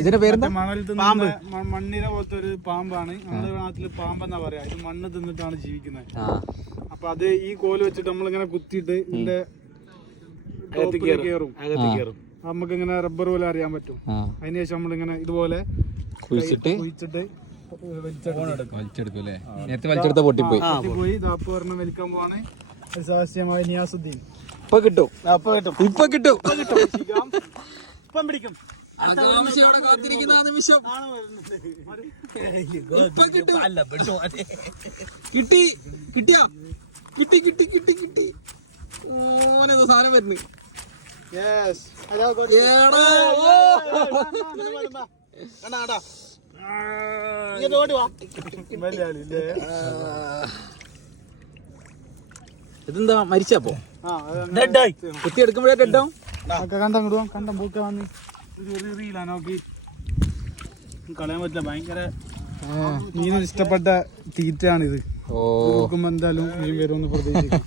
ഇതിന്റെ പേരെന്താ? മണ്ണിര പോലത്തെ ഒരു പാമ്പാണ്. നമ്മുടെ നാട്ടില് പാമ്പെന്നാ പറയാ. ഇത് മണ്ണ് തിന്നിട്ടാണ് ജീവിക്കുന്നത്. അപ്പൊ അത് ഈ കോല് വെച്ചിട്ട് നമ്മളിങ്ങനെ കുത്തിയിട്ട് ഇതിന്റെ കയറും. നമുക്ക് ഇങ്ങനെ റബ്ബർ പോലെ അറിയാൻ പറ്റും. അതിനുശേഷം നമ്മളിങ്ങനെ ഇതുപോലെ കുഴിച്ചിട്ട് വലിച്ചെടുക്കൂലേ? നേരത്തെ വലിച്ചെടുത്ത പൊട്ടിപ്പോയി. അപ്പൊ ഒരെണ്ണം വലിക്കാൻ പോവാണ് നിയാസുദ്ദീൻ. ഇപ്പൊ കിട്ടും. ഇപ്പം പിടിക്കും. കാത്തിരിക്കുന്ന നിമിഷം കിട്ടി. കിട്ടിയാ? കിട്ടി. ഓനെന്തോ സാധനം വരുന്നു. ഇതെന്താ മരിച്ചപ്പോ? കുത്തി എടുക്കുമ്പോഴേ ഡെഡാവും. കണ്ടം പൂക്ക വന്ന് നോക്കി കളയാൻ പറ്റില്ല. ഭയങ്കര മീനിന് ഇഷ്ടപ്പെട്ട തീറ്റയാണിത്. നോക്കുമ്പോ എന്തായാലും മീൻ വരുമെന്ന് പ്രതീക്ഷിക്കും.